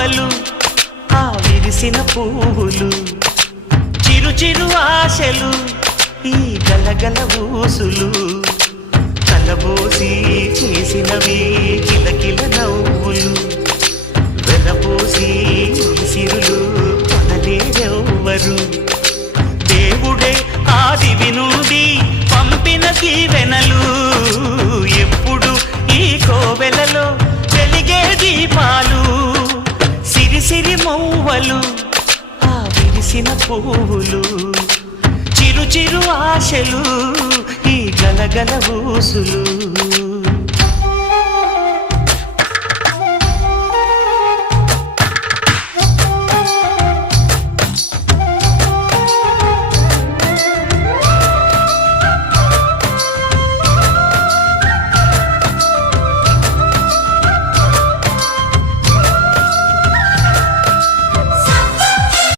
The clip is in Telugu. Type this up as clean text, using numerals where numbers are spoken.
మౌవలు ఆ విరిసిన పువ్వులు చిరు చిరు ఆశలు ఈ గలగల ఊసులు కలబోసి చేసినవి కిలకిల నవ్వులు వెలబోసి సిరులు కొనలేరెవ్వరు దేవుడే ఆదివి నుండి పంపిన దీవెనలు ఎప్పుడు ఈ కోవెలలో వెలిగే దీపాలు సిరి సిరి మౌవలు ఆ విరిసిన పువ్వులు చిరు చిరు ఆశలు ఈ గలగల ఊసులు